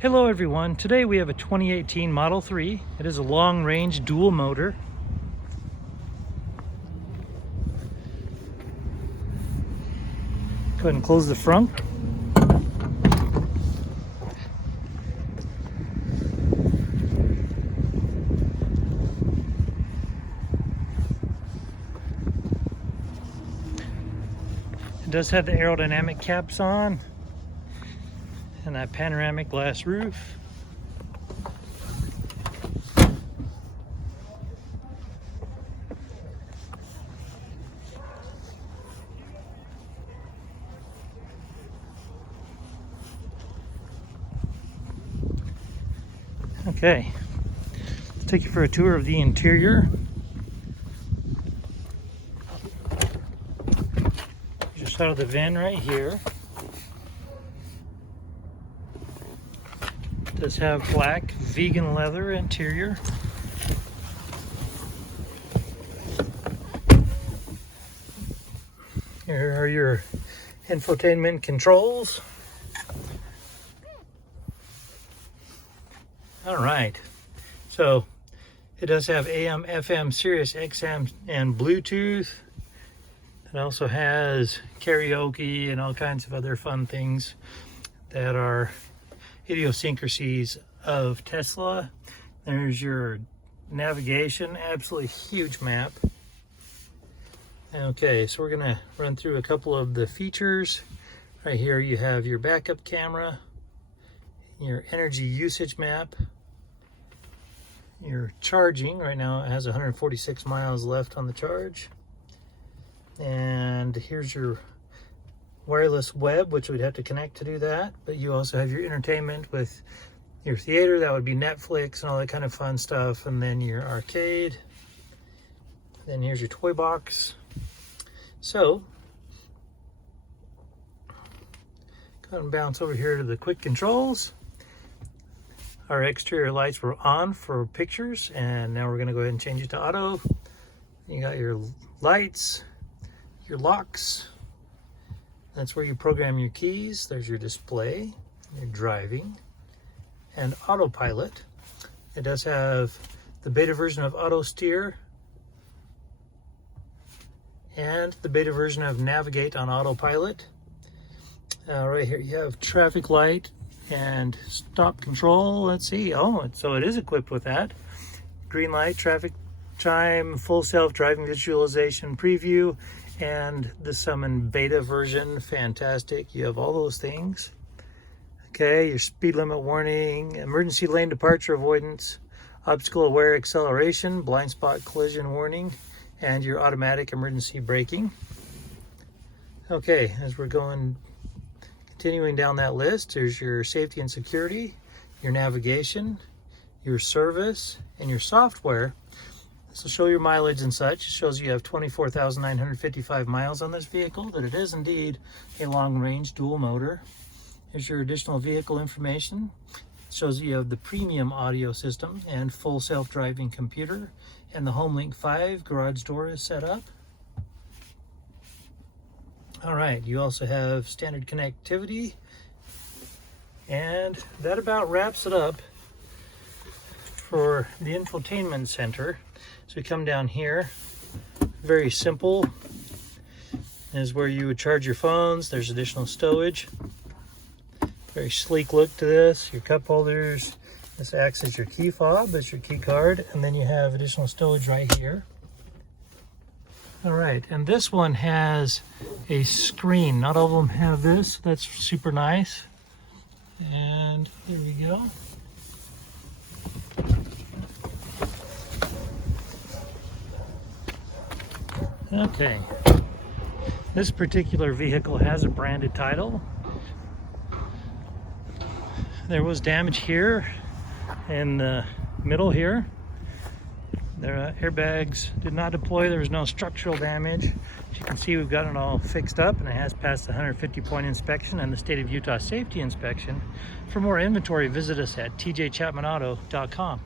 Hello everyone, today we have a 2018 Model 3. It is a long-range dual motor. Go ahead and close the front. It does have the aerodynamic caps on and that panoramic glass roof. Okay, let's take you for a tour of the interior. Just out of the van right here. It does have black vegan leather interior. Here are your infotainment controls. All right, so it does have AM, FM, Sirius XM, and Bluetooth. It also has karaoke and all kinds of other fun things that are idiosyncrasies of Tesla. There's your navigation, absolutely huge map. Okay, so we're gonna run through a couple of the features. Right here you have your backup camera, your energy usage map, your charging. Right now it has 146 miles left on the charge. And here's your wireless web, which we'd have to connect to do that. But you also have your entertainment with your theater, that would be Netflix and all that kind of fun stuff. And then your arcade. Then here's your toy box. So, go ahead and bounce over here to the quick controls. Our exterior lights were on for pictures, and now we're going to go ahead and change it to auto. You got your lights, your locks. That's where you program your keys. There's your display, your driving, and AutoPilot. It does have the beta version of Auto Steer and the beta version of Navigate on AutoPilot. Right here you have traffic light and stop control. Let's see. Oh, so it is equipped with that. Green light, traffic chime, full self-driving visualization preview, and the summon beta version. Fantastic. You have all those things. Okay, your speed limit warning, emergency lane departure avoidance, obstacle aware acceleration, blind spot collision warning, and your automatic emergency braking. Okay, as we're continuing down that list, there's your safety and security, your navigation, your service, and your software. This will show your mileage and such. It shows you have 24,955 miles on this vehicle, that it is indeed a long-range dual motor. Here's your additional vehicle information. It shows you have the premium audio system and full self-driving computer, and the HomeLink 5 garage door is set up. All right, you also have standard connectivity, and that about wraps it up for the infotainment center. So we come down here, very simple, is where you would charge your phones. There's additional stowage. Very sleek look to this. Your cup holders. This acts as your key fob, as your key card, and then you have additional stowage right here. All right, and this one has a screen. Not all of them have this. That's super nice. And there we go. Okay, this particular vehicle has a branded title. There was damage here in the middle here. Their airbags did not deploy. There was no structural damage. As you can see, we've got it all fixed up, and it has passed the 150-point inspection and the state of Utah safety inspection. For more inventory, visit us at tjchapmanauto.com.